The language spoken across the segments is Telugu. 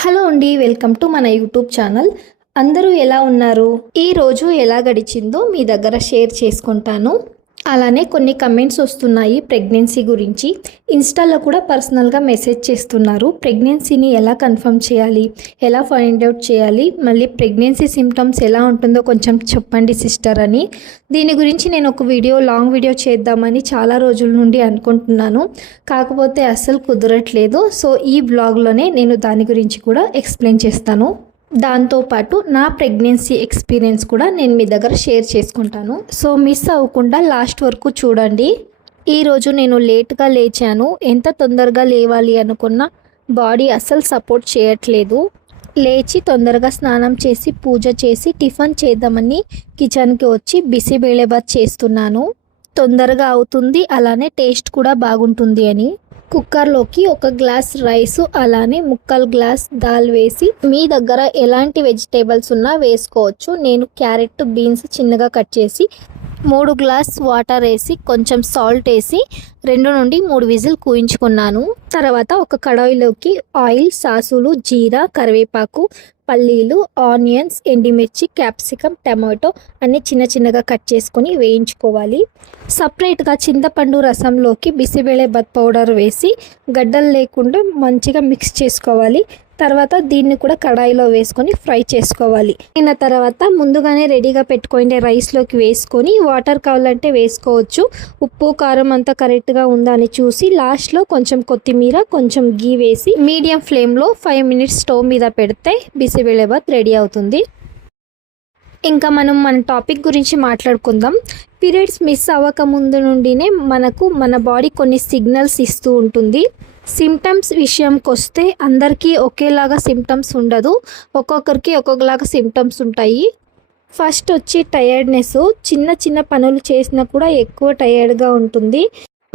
హలో అండి, వెల్కమ్ టు మన యూట్యూబ్ ఛానల్. అందరూ ఎలా ఉన్నారు? ఈరోజు ఎలా గడిచిందో మీ దగ్గర షేర్ చేసుకుంటాను. అలానే కొన్ని కమెంట్స్ వస్తున్నాయి ప్రెగ్నెన్సీ గురించి. ఇన్స్టాలో కూడా పర్సనల్గా మెసేజ్ చేస్తున్నారు. ప్రెగ్నెన్సీని ఎలా కన్ఫర్మ్ చేయాలి, ఎలా ఫైండ్ అవుట్ చేయాలి, మళ్ళీ ప్రెగ్నెన్సీ సిమ్టమ్స్ ఎలా ఉంటుందో కొంచెం చెప్పండి సిస్టర్ అని. దీని గురించి నేను ఒక లాంగ్ వీడియో చేద్దామని చాలా రోజుల నుండి అనుకుంటున్నాను. కాకపోతే అస్సలు కుదరట్లేదు. సో ఈ బ్లాగ్లోనే నేను దాని గురించి కూడా ఎక్స్ప్లెయిన్ చేస్తాను. దాంతోపాటు నా ప్రెగ్నెన్సీ ఎక్స్పీరియన్స్ కూడా నేను మీ దగ్గర షేర్ చేసుకుంటాను. సో మిస్ అవ్వకుండా లాస్ట్ వరకు చూడండి. ఈరోజు నేను లేట్గా లేచాను. ఎంత తొందరగా లేవాలి అనుకున్నా బాడీ అస్సలు సపోర్ట్ చేయట్లేదు. లేచి తొందరగా స్నానం చేసి పూజ చేసి టిఫిన్ చేద్దామని కిచెన్కి వచ్చి బిసిబేళేబాత్ చేస్తున్నాను. తొందరగా అవుతుంది, అలానే టేస్ట్ కూడా బాగుంటుంది అని కుక్కర్లోకి ఒక గ్లాస్ రైస్ అలానే ముక్కలు గ్లాస్ దాల్ వేసి, మీ దగ్గర ఎలాంటి వెజిటేబుల్స్ ఉన్నా వేసుకోవచ్చు. నేను క్యారెట్ బీన్స్ చిన్నగా కట్ చేసి 3 గ్లాస్ వాటర్ వేసి కొంచెం సాల్ట్ వేసి 2 నుండి 3 విజిల్ కూయించుకున్నాను. తర్వాత ఒక కడాయిలోకి ఆయిల్, సాసులు, జీరా, కరివేపాకు, పల్లీలు, ఆనియన్స్, ఎండుమిర్చి, క్యాప్సికమ్, టమాటో అన్నీ చిన్నగా కట్ చేసుకొని వేయించుకోవాలి. సపరేట్గా చింతపండు రసంలోకి బిసిబేళేబాత్ పౌడర్ వేసి గడ్డలు లేకుండా మంచిగా మిక్స్ చేసుకోవాలి. తర్వాత దీన్ని కూడా కడాయిలో వేసుకొని ఫ్రై చేసుకోవాలి. అయిన తర్వాత ముందుగానే రెడీగా పెట్టుకునే రైస్లోకి వేసుకొని వాటర్ కావాలంటే వేసుకోవచ్చు. ఉప్పు కారం అంతా కరెక్ట్గా ఉందా అని చూసి లాస్ట్లో కొంచెం కొత్తిమీర, కొంచెం గీ వేసి మీడియం ఫ్లేమ్లో 5 మినిట్స్ స్టవ్ మీద పెడితే బిసిబేళేబాత్ రెడీ అవుతుంది. ఇంకా మనం మన టాపిక్ గురించి మాట్లాడుకుందాం. పీరియడ్స్ మిస్ అవ్వక ముందు నుండినే మన బాడీ కొన్ని సిగ్నల్స్ ఇస్తూ ఉంటుంది. సిమ్టమ్స్ విషయంకి వస్తే అందరికీ ఒకేలాగా సిమ్టమ్స్ ఉండదు. ఒక్కొక్కరికి ఒక్కొక్కలాగా సిమ్టమ్స్ ఉంటాయి. ఫస్ట్ వచ్చి టయర్డ్నెస్. చిన్న పనులు చేసినా కూడా ఎక్కువ టయర్డ్గా ఉంటుంది.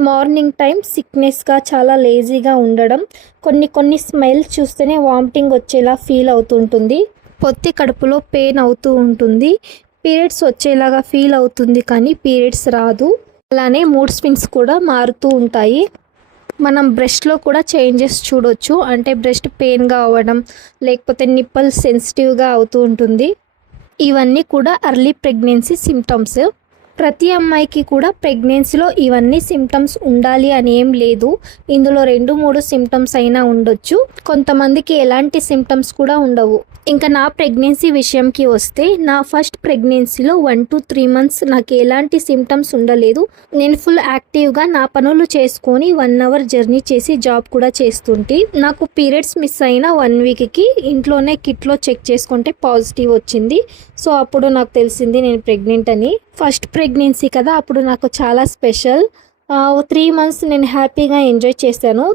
మార్నింగ్ టైం సిక్నెస్గా, చాలా లేజీగా ఉండడం, కొన్ని స్మెల్స్ చూస్తేనే వామిటింగ్ వచ్చేలా ఫీల్ అవుతుంటుంది. పొత్తి కడుపులో పెయిన్ అవుతూ ఉంటుంది. పీరియడ్స్ వచ్చేలాగా ఫీల్ అవుతుంది కానీ పీరియడ్స్ రాదు. అలానే మూడ్ స్వింగ్స్ కూడా మారుతూ ఉంటాయి. మనం బ్రెస్ట్లో కూడా చేంజెస్ చూడొచ్చు. అంటే బ్రెస్ట్ పెయిన్గా అవ్వడం, లేకపోతే నిప్పల్ సెన్సిటివ్గా అవుతూ ఉంటుంది. ఇవన్నీ కూడా ఎర్లీ ప్రెగ్నెన్సీ సిమ్టమ్స్. ప్రతి అమ్మాయికి కూడా ప్రెగ్నెన్సీలో ఇవన్నీ సిమ్టమ్స్ ఉండాలి అని ఏం లేదు. ఇందులో 2-3 సిమ్టమ్స్ అయినా ఉండొచ్చు. కొంతమందికి ఎలాంటి సిమ్టమ్స్ కూడా ఉండవు. ఇంకా నా ప్రెగ్నెన్సీ విషయంకి వస్తే, నా ఫస్ట్ ప్రెగ్నెన్సీలో 1 to 3 months నాకు ఎలాంటి సిమ్టమ్స్ ఉండలేదు. నేను ఫుల్ యాక్టివ్గా నా పనులు చేసుకొని 1 hour జర్నీ చేసి జాబ్ కూడా చేస్తుంటే, నాకు పీరియడ్స్ మిస్ అయిన 1 weekకి ఇంట్లోనే కిట్లో చెక్ చేసుకుంటే పాజిటివ్ వచ్చింది. సో అప్పుడు నాకు తెలిసింది నేను ప్రెగ్నెంట్ అని. ఫస్ట్ ప్రెగ్నెన్సీ కదా, అప్పుడు నాకు చాలా స్పెషల్. 3 months నేను హ్యాపీగా ఎంజాయ్ చేశాను.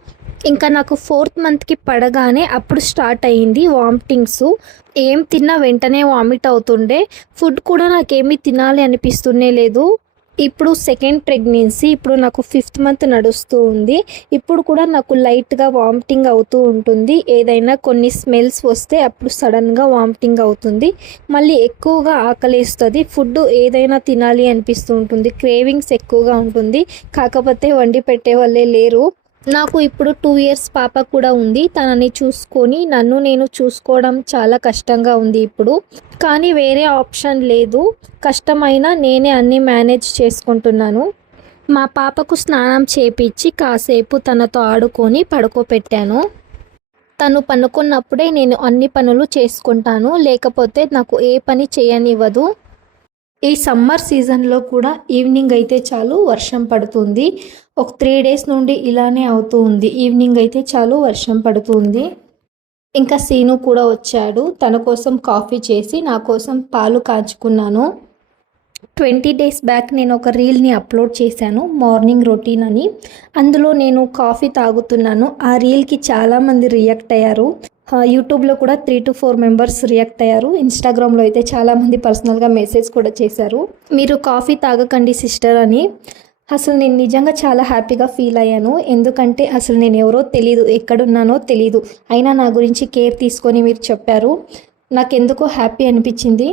ఇంకా నాకు 4th monthకి పడగానే అప్పుడు స్టార్ట్ అయ్యింది వామిటింగ్స్. ఏం తిన్నా వెంటనే వామిట్ అవుతుండే. ఫుడ్ కూడా నాకేమీ తినాలి అనిపిస్తూనే లేదు. ఇప్పుడు సెకండ్ ప్రెగ్నెన్సీ, ఇప్పుడు నాకు 5th month నడుస్తూ ఉంది. ఇప్పుడు కూడా నాకు లైట్గా వామిటింగ్ అవుతూ ఉంటుంది. ఏదైనా కొన్ని స్మెల్స్ వస్తే అప్పుడు సడన్గా వామిటింగ్ అవుతుంది. మళ్ళీ ఎక్కువగా ఆకలేస్తుంది. ఫుడ్ ఏదైనా తినాలి అనిపిస్తూ ఉంటుంది. క్రేవింగ్స్ ఎక్కువగా ఉంటుంది. కాకపోతే వండి పెట్టే వాళ్ళే లేరు. నాకు ఇప్పుడు 2 years పాప కూడా ఉంది. తనని చూసుకొని నన్ను నేను చూసుకోవడం చాలా కష్టంగా ఉంది ఇప్పుడు. కానీ వేరే ఆప్షన్ లేదు. కష్టమైనా నేనే అన్నీ మేనేజ్ చేసుకుంటున్నాను. మా పాపకు స్నానం చేపించి కాసేపు తనతో ఆడుకొని పడుకోపెట్టాను. తను పనుకున్నప్పుడే నేను అన్ని పనులు చేసుకుంటాను. లేకపోతే నాకు ఏ పని చేయనివ్వదు. ఈ సమ్మర్ సీజన్లో కూడా ఈవినింగ్ అయితే చాలు వర్షం పడుతుంది. ఒక 3 days నుండి ఇలానే అవుతూ ఉంది. ఈవినింగ్ అయితే చాలు వర్షం పడుతుంది. ఇంకా సీను కూడా వచ్చాడు. తన కోసం కాఫీ చేసి నా కోసం పాలు కాచుకున్నాను. 20 days బ్యాక్ నేను ఒక రీల్ని అప్లోడ్ చేశాను, మార్నింగ్ రొటీన్ అని. అందులో నేను కాఫీ తాగుతున్నాను. ఆ రీల్కి చాలామంది రియాక్ట్ అయ్యారు. యూట్యూబ్లో కూడా 3 to 4 members రియాక్ట్ అయ్యారు. ఇన్స్టాగ్రామ్లో అయితే చాలామంది పర్సనల్గా మెసేజ్ కూడా చేశారు, మీరు కాఫీ తాగకండి సిస్టర్ అని. అసలు నేను నిజంగా చాలా హ్యాపీగా ఫీల్ అయ్యాను. ఎందుకంటే అసలు నేను ఎవరో తెలీదు, ఎక్కడున్నానో తెలీదు. అయినా నా గురించి కేర్ తీసుకొని మీరు చెప్పారు. నాకెందుకో హ్యాపీ అనిపించింది.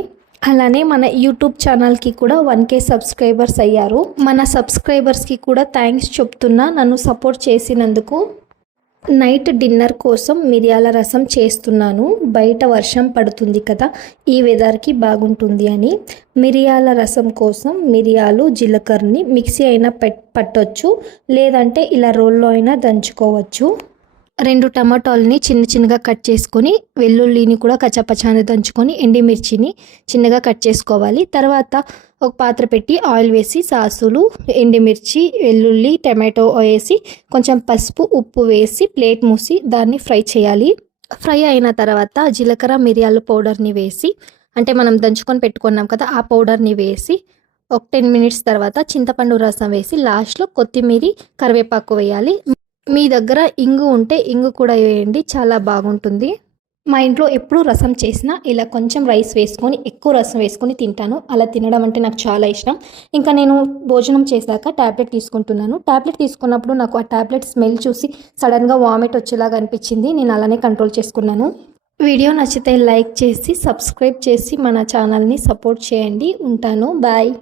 అలానే మన యూట్యూబ్ ఛానల్కి కూడా 1K సబ్స్క్రైబర్స్ అయ్యారు. మన సబ్స్క్రైబర్స్కి కూడా థ్యాంక్స్ చెప్తున్నా, నన్ను సపోర్ట్ చేసినందుకు. నైట్ డిన్నర్ కోసం మిరియాల రసం చేస్తున్నాను. బయట వర్షం పడుతుంది కదా, ఈ వెదర్కి బాగుంటుంది అని. మిరియాల రసం కోసం మిరియాలు, జీలకర్రని మిక్సీ అయినా పట్టొచ్చు, లేదంటే ఇలా రోల్లో అయినా దంచుకోవచ్చు. 2 టమాటాలని చిన్నగా కట్ చేసుకొని, వెల్లుల్లిని కూడా కచ్చపచ్చాని దంచుకొని, ఎండుమిర్చిని చిన్నగా కట్ చేసుకోవాలి. తర్వాత ఒక పాత్ర పెట్టి ఆయిల్ వేసి సాసులు, ఎండుమిర్చి, వెల్లుల్లి, టమాటో వేసి కొంచెం పసుపు, ఉప్పు వేసి ప్లేట్ మూసి దాన్ని ఫ్రై చేయాలి. ఫ్రై అయిన తర్వాత జీలకర్ర, మిరియాల పౌడర్ని వేసి, అంటే మనం దంచుకొని పెట్టుకున్నాం కదా, ఆ పౌడర్ని వేసి ఒక 10 మినిట్స్ తర్వాత చింతపండు రసం వేసి లాస్ట్లో కొత్తిమీర, కరివేపాకు వేయాలి. మీ దగ్గర ఇంగు ఉంటే ఇంగు కూడా వేయండి, చాలా బాగుంటుంది. మా ఇంట్లో ఎప్పుడు రసం చేసినా ఇలా కొంచెం రైస్ వేసుకొని, ఎక్కువ రసం వేసుకొని తింటాను. అలా తినడం అంటే నాకు చాలా ఇష్టం. ఇంకా నేను భోజనం చేశాక ట్యాబ్లెట్ తీసుకుంటున్నాను. ట్యాబ్లెట్ తీసుకున్నప్పుడు నాకు ఆ ట్యాబ్లెట్ స్మెల్ చూసి సడన్గా వామిట్ వచ్చేలాగా అనిపించింది. నేను అలానే కంట్రోల్ చేసుకున్నాను. వీడియో నచ్చితే లైక్ చేసి, సబ్స్క్రైబ్ చేసి మన ఛానల్ని సపోర్ట్ చేయండి. ఉంటాను, బాయ్.